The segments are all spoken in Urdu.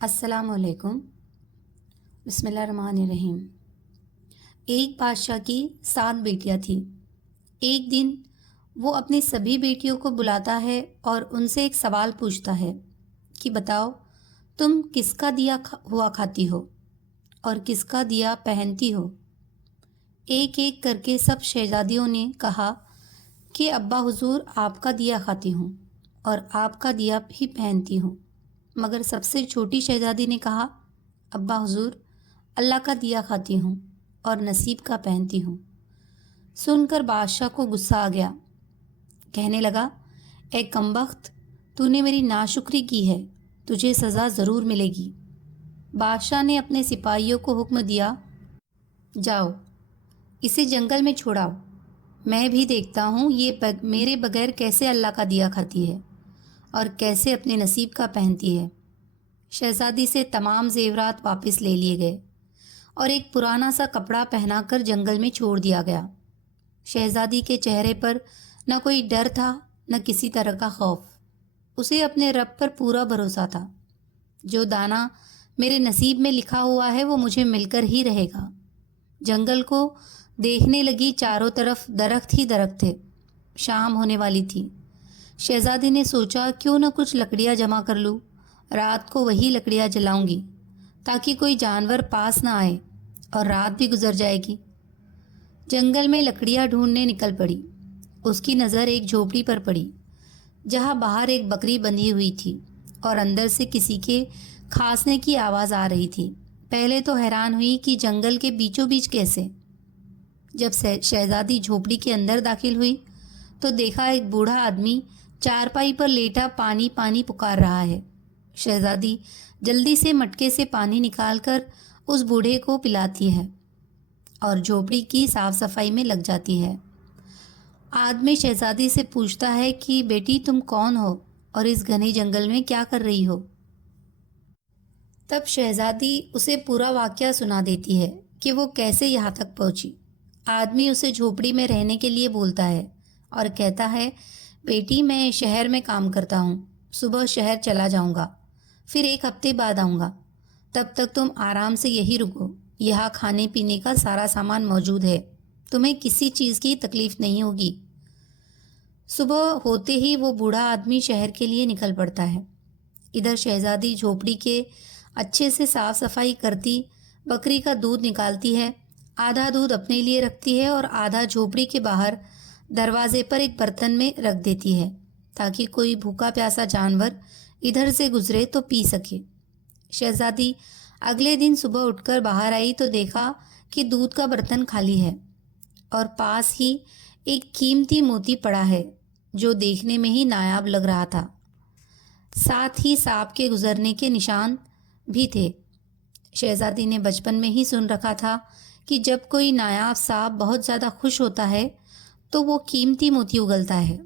السلام علیکم۔ بسم اللہ الرحمن الرحیم۔ ایک بادشاہ کی 7 بیٹیاں تھیں۔ ایک دن وہ اپنی سبھی بیٹیوں کو بلاتا ہے اور ان سے ایک سوال پوچھتا ہے کہ بتاؤ تم کس کا دیا ہوا کھاتی ہو اور کس کا دیا پہنتی ہو؟ ایک ایک کر کے سب شہزادیوں نے کہا کہ ابا حضور آپ کا دیا کھاتی ہوں اور آپ کا دیا بھی پہنتی ہوں، مگر سب سے چھوٹی شہزادی نے کہا ابا حضور اللہ کا دیا کھاتی ہوں اور نصیب کا پہنتی ہوں۔ سن کر بادشاہ کو غصہ آ گیا، کہنے لگا اے کمبخت، تو نے میری ناشکری کی ہے، تجھے سزا ضرور ملے گی۔ بادشاہ نے اپنے سپاہیوں کو حکم دیا، جاؤ اسے جنگل میں چھوڑاؤ، میں بھی دیکھتا ہوں یہ میرے بغیر کیسے اللہ کا دیا کھاتی ہے اور کیسے اپنے نصیب کا پہنتی ہے۔ شہزادی سے تمام زیورات واپس لے لیے گئے اور ایک پرانا سا کپڑا پہنا کر جنگل میں چھوڑ دیا گیا۔ شہزادی کے چہرے پر نہ کوئی ڈر تھا نہ کسی طرح کا خوف، اسے اپنے رب پر پورا بھروسہ تھا۔ جو دانہ میرے نصیب میں لکھا ہوا ہے وہ مجھے مل کر ہی رہے گا۔ جنگل کو دیکھنے لگی، چاروں طرف درخت ہی درخت تھے۔ شام ہونے والی تھی۔ شہزادی نے سوچا کیوں نہ کچھ لکڑیاں جمع کر لوں، رات کو وہی لکڑیاں جلاؤں گی تاکہ کوئی جانور پاس نہ آئے اور رات بھی گزر جائے گی۔ جنگل میں لکڑیاں ڈھونڈنے نکل پڑی۔ اس کی نظر ایک جھوپڑی پر پڑی جہاں باہر ایک بکری بندھی ہوئی تھی اور اندر سے کسی کے کھانسنے کی آواز آ رہی تھی۔ پہلے تو حیران ہوئی کہ جنگل کے بیچوں بیچ کیسے۔ جب شہزادی جھوپڑی کے اندر داخل ہوئی تو دیکھا ایک بوڑھا آدمی چارپائی پر لیٹا پانی پانی پکار رہا ہے۔ شہزادی جلدی سے مٹکے سے پانی نکال کر اس بوڑھے کو پلاتی ہے اور جھوپڑی کی صاف صفائی میں لگ جاتی ہے۔ آدمی شہزادی سے پوچھتا ہے کہ بیٹی تم کون ہو اور اس گھنے جنگل میں کیا کر رہی ہو؟ تب شہزادی اسے پورا واقعہ سنا دیتی ہے کہ وہ کیسے یہاں تک پہنچی۔ آدمی اسے جھوپڑی میں رہنے کے لیے بولتا ہے اور کہتا ہے بیٹی میں شہر میں کام کرتا ہوں، صبح شہر چلا جاؤں گا، پھر 1 ہفتے بعد آؤں گا، تب تک تم آرام سے یہی رکو، یہاں کھانے پینے کا سارا سامان موجود ہے، تمہیں کسی چیز کی تکلیف نہیں ہوگی۔ صبح ہوتے ہی وہ بوڑھا آدمی شہر کے لیے نکل پڑتا ہے۔ ادھر شہزادی جھوپڑی کے اچھے سے صاف صفائی کرتی، بکری کا دودھ نکالتی ہے، آدھا دودھ اپنے لیے رکھتی ہے اور آدھا جھوپڑی کے باہر دروازے پر ایک برتن میں رکھ دیتی ہے تاکہ کوئی بھوکا پیاسا جانور ادھر سے گزرے تو پی سکے۔ شہزادی اگلے دن صبح اٹھ کر باہر آئی تو دیکھا کہ دودھ کا برتن خالی ہے اور پاس ہی ایک قیمتی موتی پڑا ہے جو دیکھنے میں ہی نایاب لگ رہا تھا۔ ساتھ ہی سانپ کے گزرنے کے نشان بھی تھے۔ شہزادی نے بچپن میں ہی سن رکھا تھا کہ جب کوئی نایاب سانپ بہت زیادہ خوش ہوتا ہے تو وہ قیمتی موتی اگلتا ہے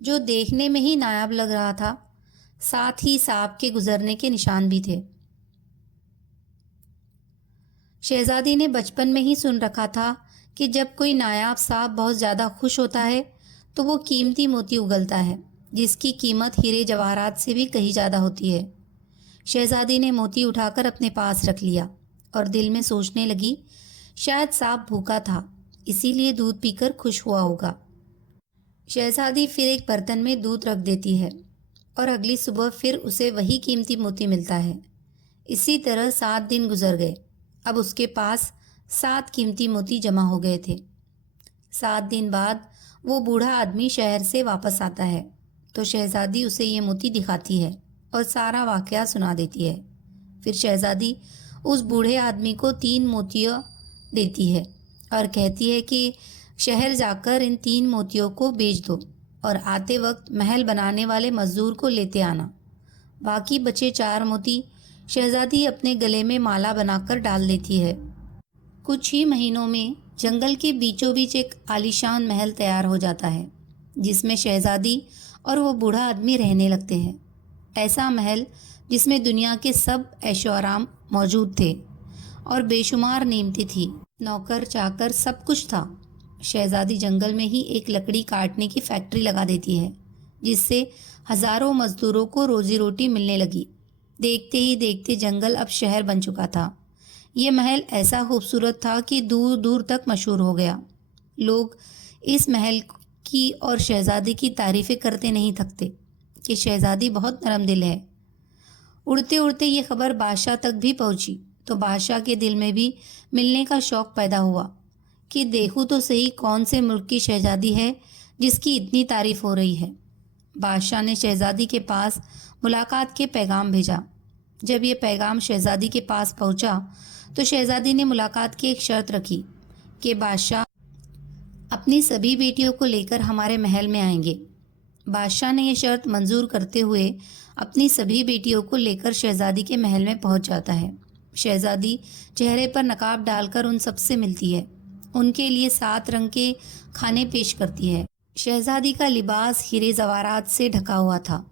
جو دیکھنے میں ہی نایاب لگ رہا تھا۔ ساتھ ہی سانپ کے گزرنے کے نشان بھی تھے۔ شہزادی نے بچپن میں ہی سن رکھا تھا کہ جب کوئی نایاب سانپ بہت زیادہ خوش ہوتا ہے تو وہ قیمتی موتی اگلتا ہے جس کی قیمت ہیرے جواہرات سے بھی کہیں زیادہ ہوتی ہے۔ شہزادی نے موتی اٹھا کر اپنے پاس رکھ لیا اور دل میں سوچنے لگی شاید سانپ بھوکا تھا اسی لیے دودھ پی کر خوش ہوا ہوگا۔ شہزادی پھر ایک برتن میں دودھ رکھ دیتی ہے اور اگلی صبح پھر اسے وہی قیمتی موتی ملتا ہے۔ اسی طرح 7 دن گزر گئے۔ اب اس کے پاس 7 قیمتی موتی جمع ہو گئے تھے۔ 7 دن بعد وہ بوڑھا آدمی شہر سے واپس آتا ہے تو شہزادی اسے یہ موتی دکھاتی ہے اور سارا واقعہ سنا دیتی ہے۔ پھر شہزادی اس بوڑھے آدمی کو 3 موتیاں دیتی ہے اور کہتی ہے کہ شہر جا کر ان 3 موتیوں کو بیچ دو اور آتے وقت محل بنانے والے مزدور کو لیتے آنا۔ باقی بچے 4 موتی شہزادی اپنے گلے میں مالا بنا کر ڈال دیتی ہے۔ کچھ ہی مہینوں میں جنگل کے بیچوں بیچ ایک عالیشان محل تیار ہو جاتا ہے جس میں شہزادی اور وہ بوڑھا آدمی رہنے لگتے ہیں۔ ایسا محل جس میں دنیا کے سب عیش و آرام موجود تھے اور بے شمار نعمتیں تھیں، نوکر چاکر سب کچھ تھا۔ شہزادی جنگل میں ہی ایک لکڑی کاٹنے کی فیکٹری لگا دیتی ہے جس سے ہزاروں مزدوروں کو روزی روٹی ملنے لگی۔ دیکھتے ہی دیکھتے جنگل اب شہر بن چکا تھا۔ یہ محل ایسا خوبصورت تھا کہ دور دور تک مشہور ہو گیا۔ لوگ اس محل کی اور شہزادی کی تعریفیں کرتے نہیں تھکتے کہ شہزادی بہت نرم دل ہے۔ اڑتے اڑتے یہ خبر بادشاہ تک بھی پہنچی تو بادشاہ کے دل میں بھی ملنے کا شوق پیدا ہوا کہ دیکھوں تو صحیح کون سے ملک کی شہزادی ہے جس کی اتنی تعریف ہو رہی ہے۔ بادشاہ نے شہزادی کے پاس ملاقات کے پیغام بھیجا۔ جب یہ پیغام شہزادی کے پاس پہنچا تو شہزادی نے ملاقات کی ایک شرط رکھی کہ بادشاہ اپنی سبھی بیٹیوں کو لے کر ہمارے محل میں آئیں گے۔ بادشاہ نے یہ شرط منظور کرتے ہوئے اپنی سبھی بیٹیوں کو لے کر شہزادی کے محل میں پہنچ جاتا ہے۔ شہزادی چہرے پر نقاب ڈال کر ان سب سے ملتی ہے، ان کے لیے 7 رنگ کے کھانے پیش کرتی ہے۔ شہزادی کا لباس ہیرے زیورات سے ڈھکا ہوا تھا۔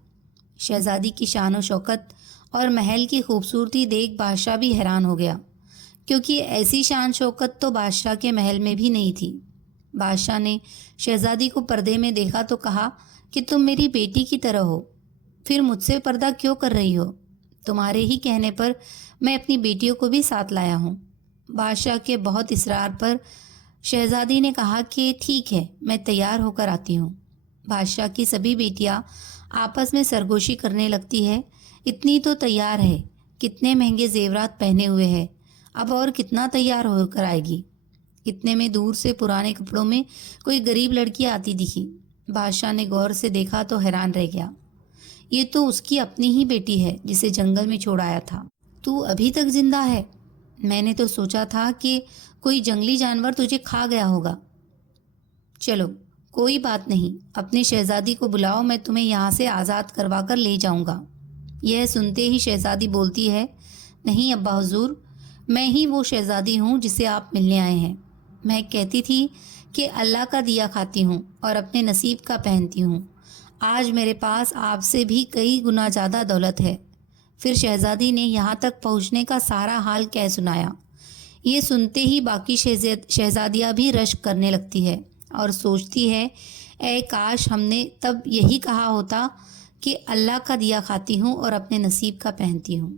شہزادی کی شان و شوکت اور محل کی خوبصورتی دیکھ بادشاہ بھی حیران ہو گیا، کیونکہ ایسی شان شوکت تو بادشاہ کے محل میں بھی نہیں تھی۔ بادشاہ نے شہزادی کو پردے میں دیکھا تو کہا کہ تم میری بیٹی کی طرح ہو، پھر مجھ سے پردہ کیوں کر رہی ہو؟ تمہارے ہی کہنے پر میں اپنی بیٹیوں کو بھی ساتھ لایا ہوں۔ بادشاہ کے بہت اصرار پر شہزادی نے کہا کہ ٹھیک ہے، میں تیار ہو کر آتی ہوں۔ بادشاہ کی سبھی بیٹیاں آپس میں سرگوشی کرنے لگتی ہے، اتنی تو تیار ہے، کتنے مہنگے زیورات پہنے ہوئے ہے، اب اور کتنا تیار ہو کر آئے گی۔ اتنے میں دور سے پرانے کپڑوں میں کوئی غریب لڑکی آتی دکھی۔ بادشاہ نے غور سے دیکھا تو حیران رہ گیا، یہ تو اس کی اپنی ہی بیٹی ہے جسے جنگل میں چھوڑ آیا تھا۔ تو ابھی تک زندہ ہے؟ میں نے تو سوچا تھا کہ کوئی جنگلی جانور تجھے کھا گیا ہوگا۔ چلو کوئی بات نہیں، اپنی شہزادی کو بلاؤ، میں تمہیں یہاں سے آزاد کروا کر لے جاؤں گا۔ یہ سنتے ہی شہزادی بولتی ہے، نہیں ابا حضور، میں ہی وہ شہزادی ہوں جسے آپ ملنے آئے ہیں۔ میں کہتی تھی کہ اللہ کا دیا کھاتی ہوں اور اپنے نصیب کا پہنتی ہوں، آج میرے پاس آپ سے بھی کئی گنا زیادہ دولت ہے۔ پھر شہزادی نے یہاں تک پہنچنے کا سارا حال کہہ سنایا۔ یہ سنتے ہی باقی شہزادیاں بھی رشک کرنے لگتی ہے اور سوچتی ہے، اے کاش ہم نے تب یہی کہا ہوتا کہ اللہ کا دیا کھاتی ہوں اور اپنے نصیب کا پہنتی ہوں۔